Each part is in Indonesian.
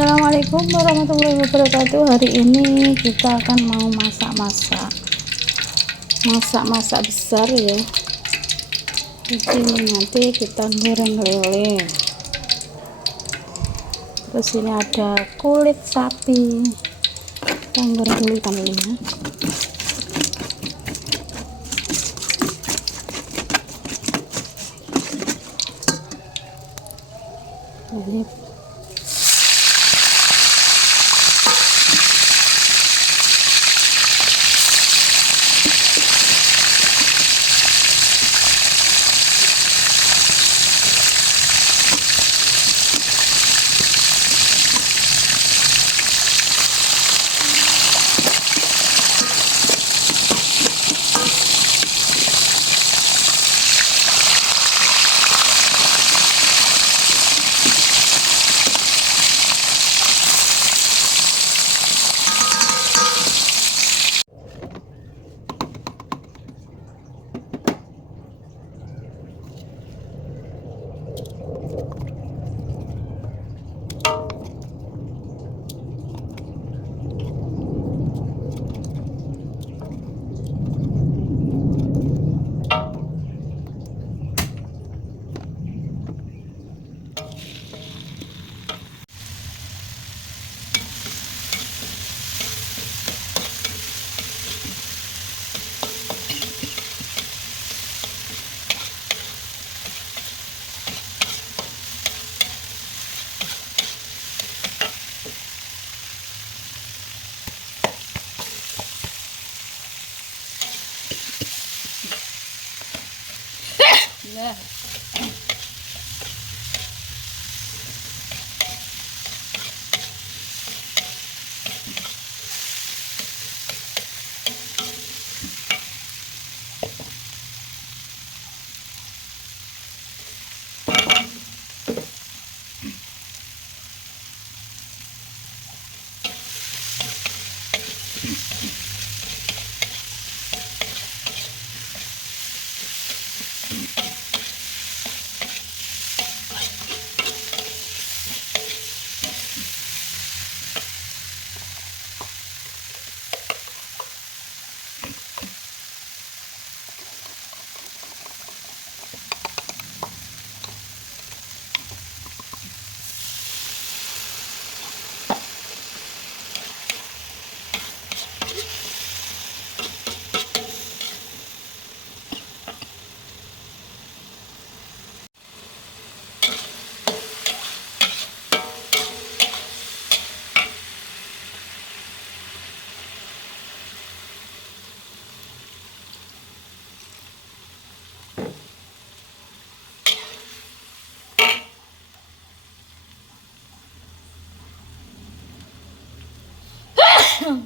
Assalamualaikum warahmatullahi wabarakatuh. Hari ini kita akan mau masak besar ya. Di sini nanti kita goreng lele. Terus ini ada kulit sapi. Kita goreng dulu ikan lelenya. Ini nah.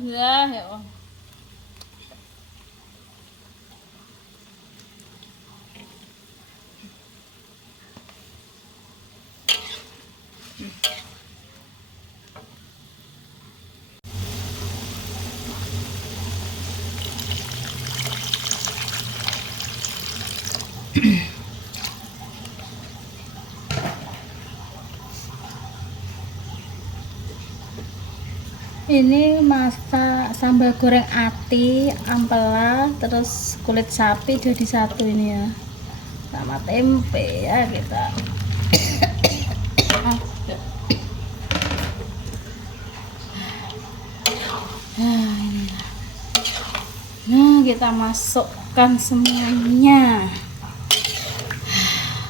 Ya, ya Allah. Ini masak sambal goreng ati, ampela, terus kulit sapi jadi satu ini ya, sama tempe ya kita. Nah, kita masukkan semuanya.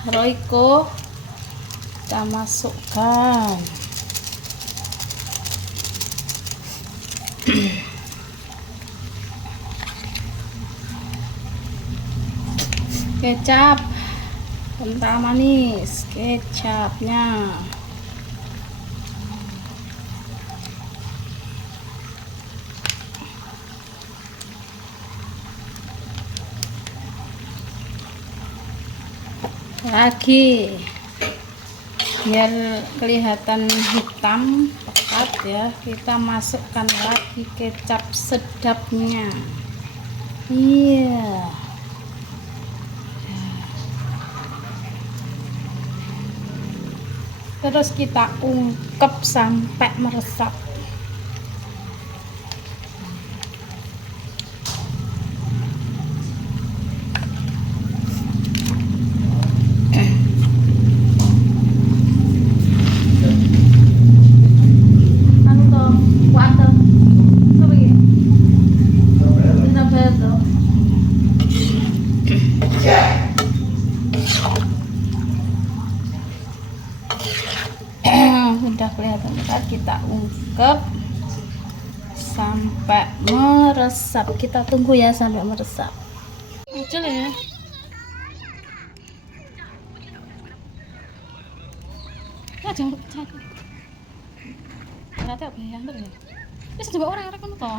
Royco kita masukkan. Kecap kental manis, kecapnya. Lagi biar kelihatan hitam pekat ya, kita masukkan lagi kecap sedapnya. Iya, Terus kita ungkep sampai meresap. Udah kelihatan, kita ungkep sampai meresap. Kita tunggu ya sampai meresap. Aja ya. Jangan pecah. Berarti apa ya? Antar ya. Wis coba orang kono to.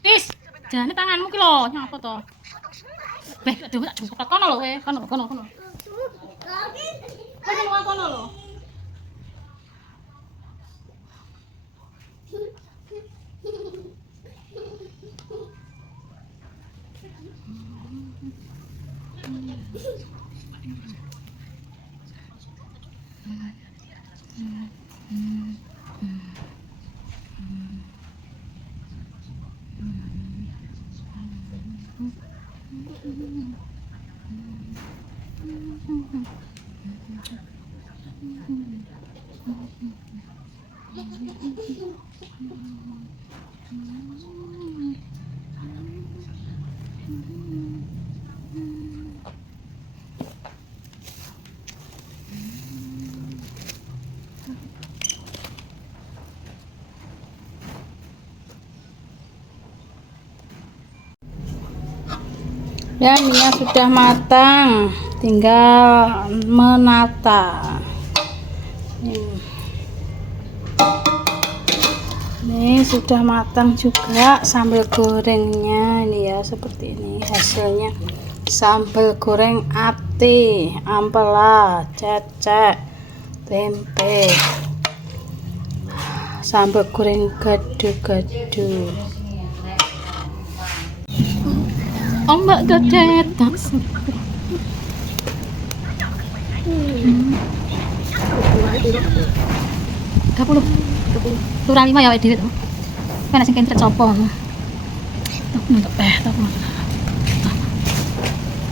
Tis, jane tanganmu ki lho, nyapa to? Beh, aduh tak jemput kono lho, kono. Kono lho. Ya, minyak sudah matang, tinggal menata. Ini sudah matang juga sambal gorengnya. Ini ya, seperti ini hasilnya. Sambal goreng ati, ampela, cecek, tempe, sambal goreng gado-gado. Ombak kecetak. Kapuluh. Lurah 5 ya awake dhewe to. Kan sing kentret sapa? Tok nuntuk tok.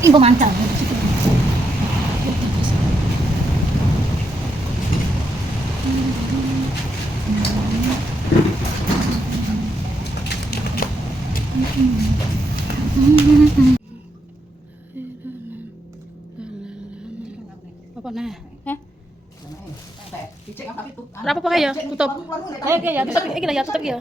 Inggo mancal. Apa nah? Berapa pakai ya? Tutup. Ayo ya, tutup iki ya, tutup ya.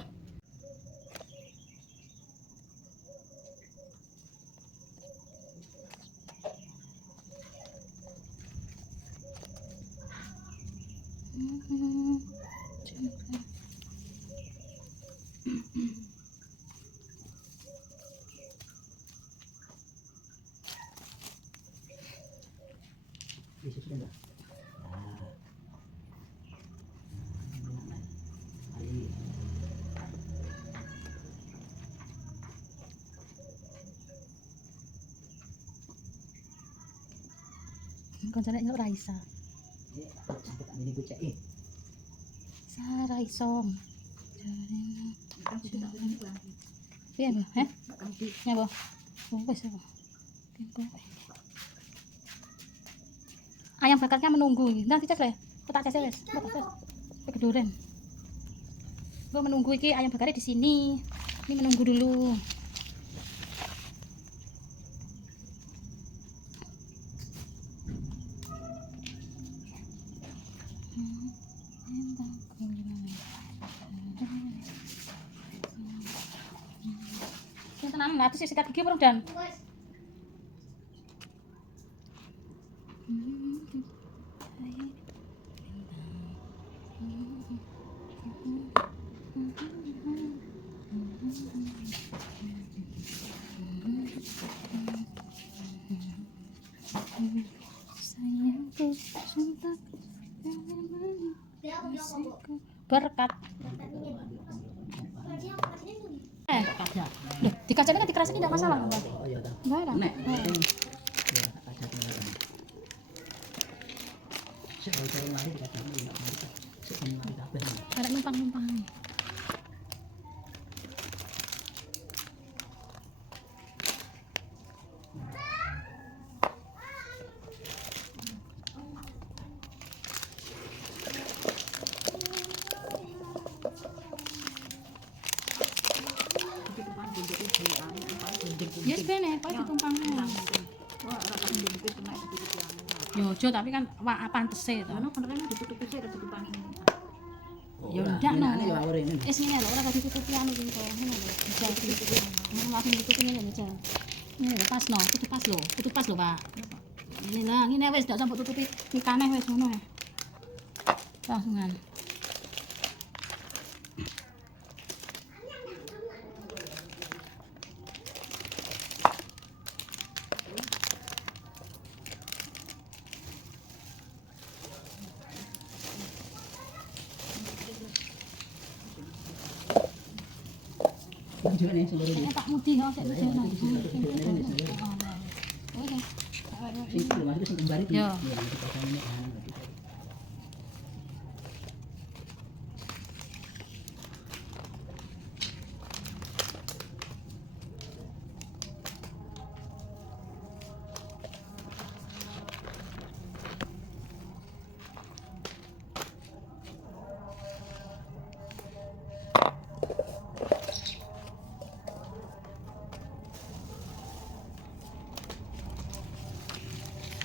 Koncone nyok Raisa. Saraiso. Piye, Mbak? Heh? Nyapa? Wes apa? Ayam bakarnya menunggu. Nanti cek le. Tak cek wes. Keduren. Gua menunggu iki ayam bakarnya di sini. Ini menunggu dulu. Tenang, nanti sikat gigi perlu dan. Sayangku, cintaku, berkat. Loh, dikacanya kan dikerasnya tidak masalah, Mbak. Oh iya ta. Enggak ada. Nek, penting ya tak kacat ngono. Sik cara mari dikacang ya. Sik ben mari kabeh. Arek numpang-numpang. Yes, bener, kok ditumpangnya. Yo, jo, tapi kan wah pantese to. Ya ndak no. Ane ya awure ini. Wis ngene lho, ora kok ditutupi anu iki to. Ngono lho. Bisa ditutupi. Langsung ditutupi ngene aja. Ini lho pas no, kudu pas lho. Kudu pas lho, Pak. Ini lah, ngene wis ndak sampe tutupi ikaneh wis ngono ya. Langsungan. Juga nih seluruh ini. Tak mudi ho sik wis ono. Sing masuk sing kembar iki. Yo. Ya dipasang ini kan.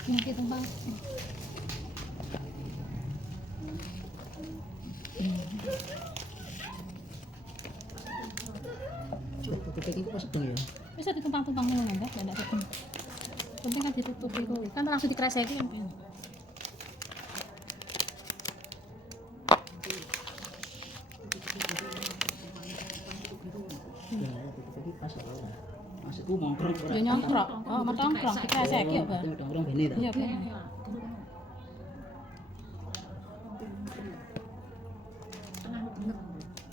Ini kita bahas. Tutup iki kok sedeng ya. Bisa ditumpang-tumpang ngono enggak? Enggak ada. Penting kan ditutupi kuwi. Kan langsung dikreseki kan. Ya, tutup iki pas ora. Maksudku mongkrong ora. Ya nyongkrok. Oh, metongkrong dikreseki ya, Pak. Mongkrong bene ta. Iya, bener.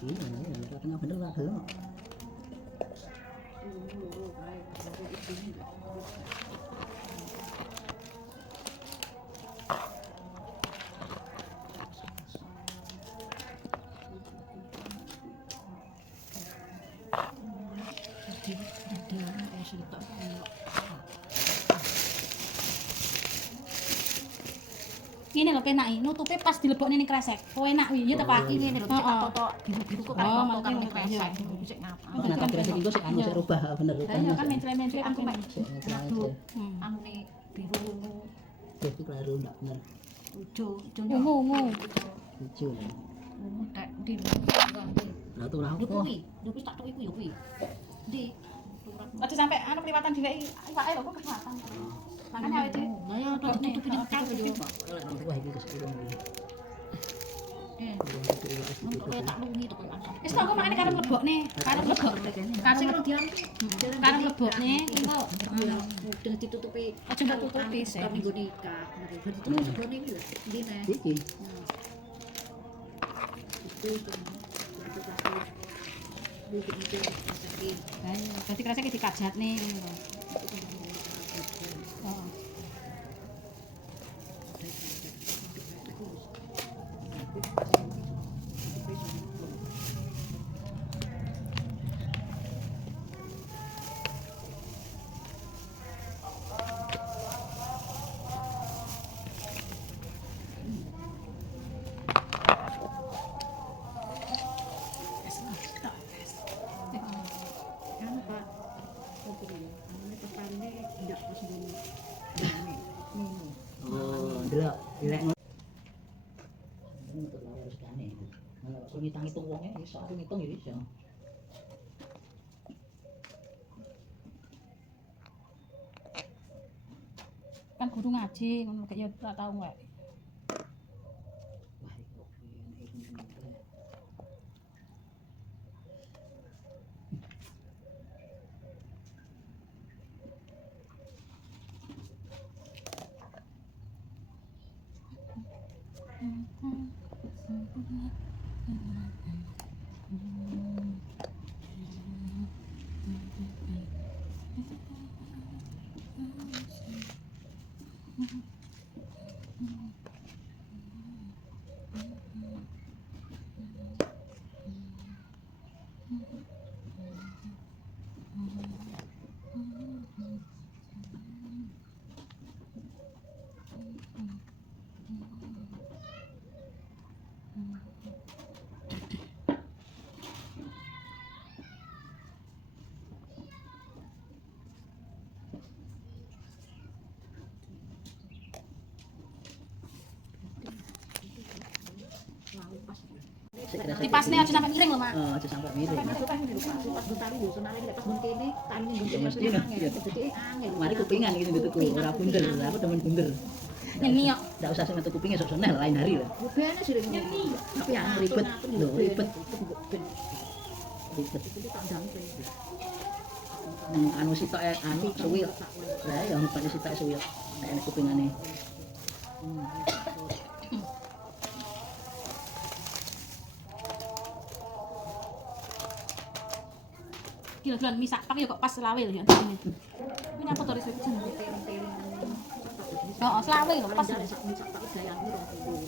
Iya, tengah bener lah gelem. Ini lho penake nutupe pas dilebokne ning kresek. Oh enak wi, ya ta Pak. Ini lho, Heeh. toto biru-biru kok Oh, karo karo makanya kresek. iya. Sik ngapa? Nah, tak kira iki sik anu sik rubah bener. Iya kan mencret-mencret kan Aku mek Itu anune biru kelaru ndak bener. ujo Ungu. Hijau. tek ndi Lah tuh ora lho apa. kuwi lho wis tak tok iku ya kuwi ndi Aja sampe anu kliwatan diweki iwake lho kok kelihatan. Makanya awake dhewe nah ya tak tutup ini kan yo Lah nang tuwa iki keseluruhan iki. eh kok tak lungi to kan wis kok makane karep lebokne, karep lebok. sing ro diam Karep lebokne iki kok udah ditutupi aja mbak tutupi sih. karo nggo nikah bar ditutup sebelum iki lho ndi nek Iki Kan berarti kreseke dikajatne ngono lho. Heeh. kan Pak opo ya ane perkarane ndak pas ngono oh delok dilek ngono. Ini untuk lawar sekane. Mana kok ngitung wonge iso aku ngitung ya iso. Kan guru ngaji ngono kayak ya ora tau wae. Wah, kok ngene iki. Dipasne aja sampai miring loh, Mak. Aja sampai miring. Masuk kan pas bentar yo senare pas buntene tani Ya buntene mesti lah. jadi angel. Mari kupingan gitu tuku, ora bunder, aku temen bunder. Nyeni kok. Ndak usah sing metu kupingnya sok soneh lain hari lah. Bubene sih nyeni. Tapi yang ribet, lho ribet. Ribet. Itu tak dampe. Anu sitok anu suwil. Lah ya anu pada sitok suwil. Nek kupingane. Gila-gilaan misak pakai kok pas selawe lho ya. Ini apa to risik jeneng? Oh, selawe lho pas.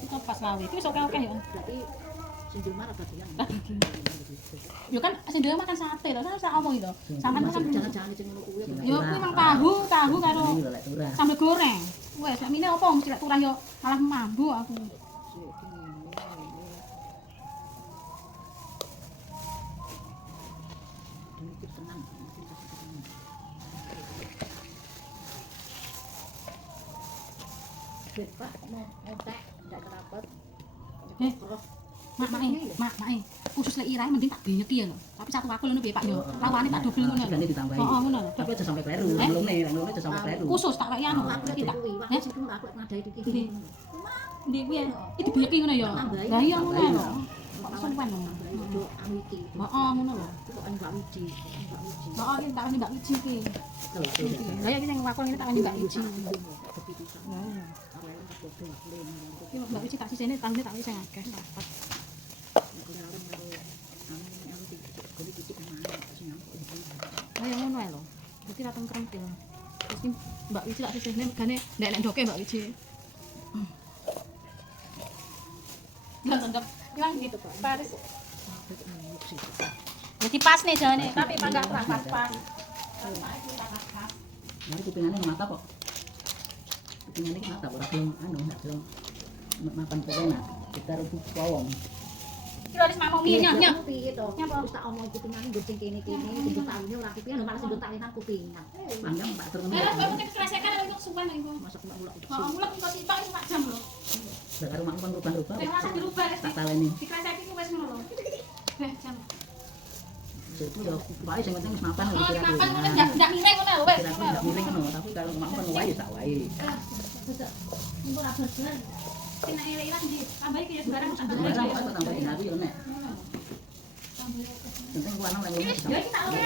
Itu pas selawe. Itu wis oke-oke ya. Berarti sinjil marah bagian. Yo kan sendiri makan sate lho, kan sak omong itu. Sampeyan makan Jangan-jangan sing ngono kuwi. yo kuwi mang tahu karo Iki lho lek turah. sambal goreng. Wes, nek mine opo mesti lek turah yo malah mambu aku. Pak mau otak ndak kerapat. Eh, mak, khusus lek irahe mending tak benyeki ya lho. Tapi satu aku lho Pak yo. Lawane tak dobel ngono lho. Gane ditambahi. Heeh, ngono lho. Tapi aja sampai kleru, nglone aja sampai kleru. Khusus tak kaya anu. Aku Tidak. aku sing aku ngadai iki. Ndi kuwi ya? Iki dibenyeki ngono ya. Lah iya ngono lho. Kok sampean lho. Do anu iki. Heeh, ngono lho. Kok Mbak Wiji. Heeh, iki tak kani Mbak Wiji iki. Lah ya iki sing lakon ini tak kani Mbak Wiji. Iki Mbak Wiji tak sisene tangge tak wis sing akeh. Ayo ngono ae lho. Dadi ra tengkrentil. Terus iki Mbak Wiji tak sisene gane nek ndoke Mbak Wiji. Lah ndok ilang gitu Pak. Paris. Jadi pas nih jane, tapi panggak pas. Mari kupingane mata kok. Kupingane mata ora gelem anu, nek gelem makan pokoknya. Kita rebut bawang. Kira wis mau minyak nyak. Piye to? Wis tak omong kupingane nggo sing kene-kene, sing taune ora kupingan, malah sing taune nang kupingan. Panjang Pak terus. Lah kok mungkin kresekan untuk suwan iku. Masak mulak. Heeh, mulak kok sitok wis 4 jam lho. Lah karo mak kon rubah-rubah. Wis rasa dirubah wis. Tak taleni. Dikreseki ku wis ngono lho. Weh, jam. Itu ya pokoke sing penting wis mapan lho Oh, kira makan ngono ndak miring ngono lho wis. Kira-kira ndak miring ngono, tapi kalau mak kon wae sak wae. Engko ra bener. Sing nek ilang di tambahi kaya barang tak Barang tambahi. apa tambah dinari yo nek. Penting ku ana nang ngene Ya iki tak oke.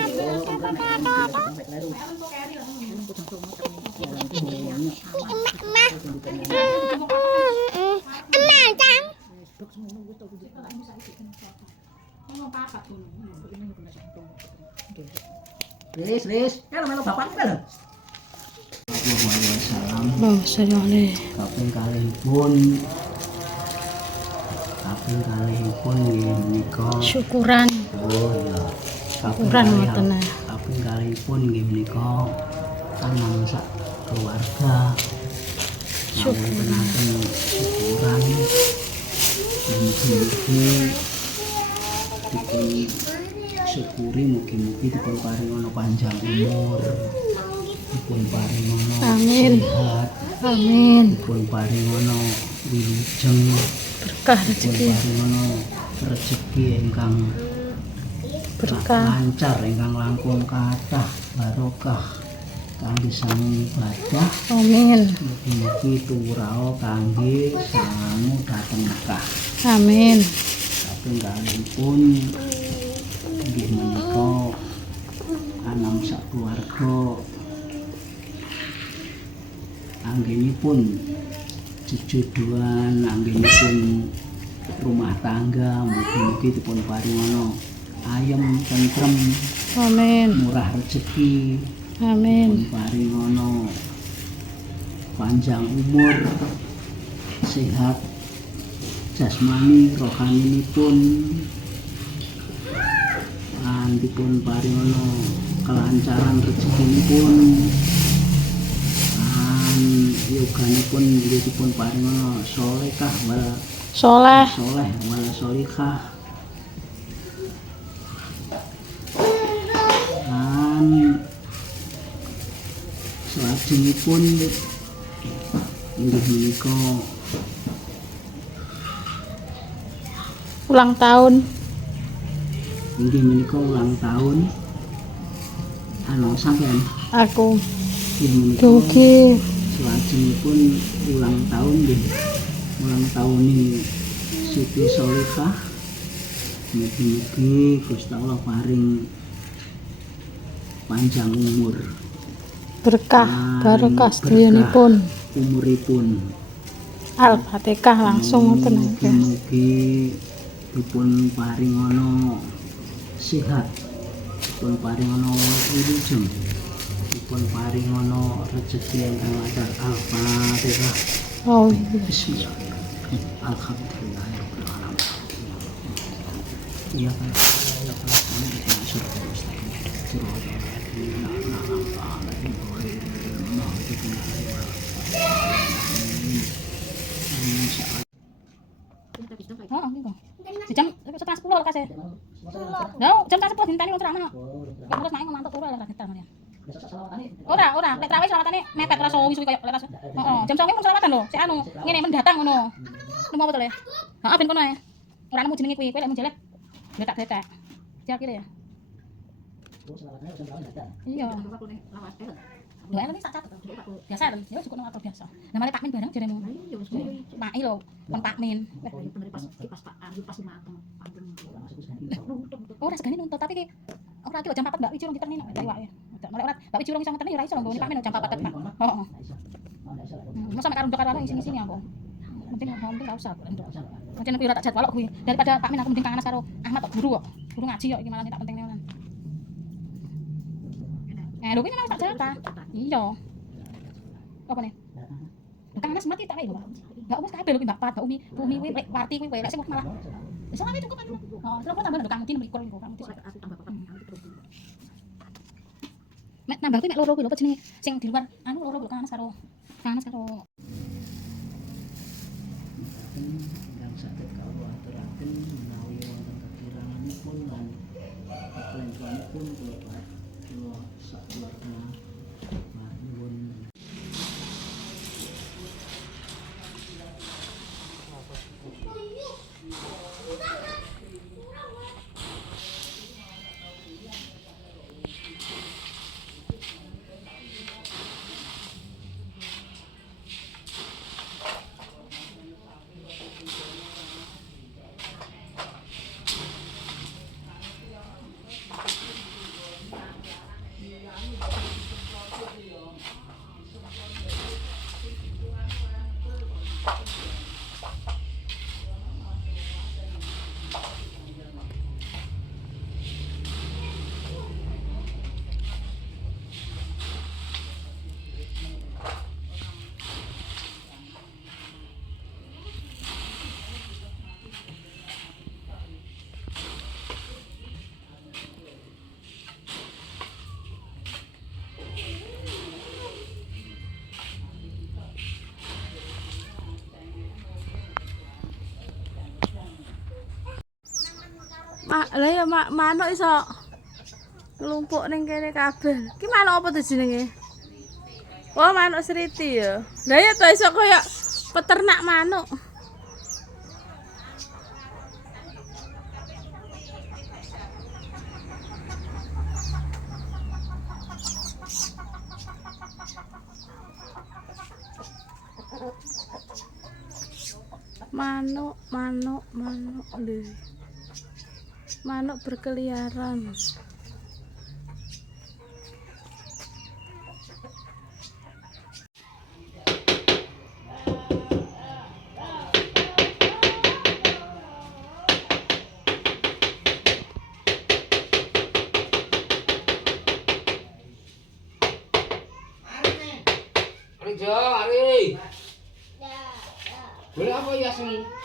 sampai kleru. Ayo untuk keri lho. Lis, kalau melu bapak kita lho. Kaping kalihipun nggih menika Syukuran. oh ya. Syukuran ngoten ae. Kaping kalihipun nggih menika kanang sak keluarga. Syukuran. Syukuran. Mugi-mugi dipun syukuri mugi-mugi dipun paringono panjang umur. Dipun paringono Amin. sehat. Amin. Dipun paringono wilujeng. Berkah Dipun rezeki. paringono rezeki ingkang Berkah. lancar, ingkang langkung kathah barokah kangge sangu ibadah. Amin. Mugi-mugi turao kangge sangu dhateng Mekah. Amin. Kaping kalihipun inggih menika anam sak keluarga anggenipun jejodohan, anggenipun rumah tangga, mugi-mugi dipun paringono ayem, tentrem, Amin. murah rezeki, Amin. dipun paringono panjang umur, sehat jasmani, rohaninipun, lan dipun paringono kelancaran rezekinipun, lan yoganipun dipun paringono solehah wal Soleh. soleh wal solihah, lan salajengipun inggih menika Ulang tahun. ulang tahun sampean Aku. inggih menika Dugi. salajengipun ulang tahun nggih ulang tahun Siti Solihah, mugi-mugi Gusti Allah paring panjang umur, Berkah, barokah sedayanipun. umuripun. Al-Fatihah langsung ngoten nggih. Mugi dipun paringono sehat, dipun paringono wilujeng, dipun paringono rezeki ingkang lancar. Al-Fatihah. Oh iya. Bismillah. Alhamdulillahirabbil alamin. Iya kan. Ya kan. Surga mustaqim. Oh, gitu. Jam 11.10 kasih. Lah, jam 11 dintani wong ceramah. Kok terus main ngantuk turu lah kita Maria. Ora, lek trawih selawatane mepet ora suwi-suwi koyo lek heeh, jam 09.00 wong selawatan lho. Sik anu, ngene mendatang ngono. Nemu apa to le? Heeh, ben kono ae. Ora nemu jenenge kuwi, kowe lek menjelek. Letak-letak. Kira-kira ya. Iya. Lho, ini sak catet. Biasa lho, ya cukup nang biasa. Namane Pak Min bareng jaremu. Pak lho, kon Pak Min. Ora segane nuntut tapi ki ora ki jam 4 Mbak Wici urung diterni nek iwake. Nek ora Mbak Wici urung iso ngerteni ora iso lho Pak Min jam 4 Pak. Heeh. Masa mek karo ndok karo isini aku. Mending ora usah ndok. Mungkin nek ora tak jadwal kuwi daripada Pak Min aku mending kangenas karo Ahmad kok guru kok. Guru ngaji kok iki malah tak penting nenan. Lho kuwi nang tak jatah. Iya. Apa nih? Kangenas mati tak wae lho. Enggak wis kabeh lho ki Mbak Pat, Mbak Umi kuwi lek parti kuwi lek sing malah. Wis ora cukup kan. Oh, terus tambah ndok kamu tin mrikur niku kamu tin. Mek tambah kuwi mek loro kuwi lho apa jenenge sing di luar anu loro lho kangenas karo Ingkang saged kawula aturaken menawi wonten kekiranganipun lan kelentuanipun kula sakeluarga nuwun. Lah ya manuk iso nglumpuk ning kene kabeh. Ki manuk apa to jenenge? Oh, manuk seriti ya. Lah ya to iso koyo peternak manuk. Manuk lho. Manuk berkeliaran. Jo, Ari. Boleh apa Yasmi?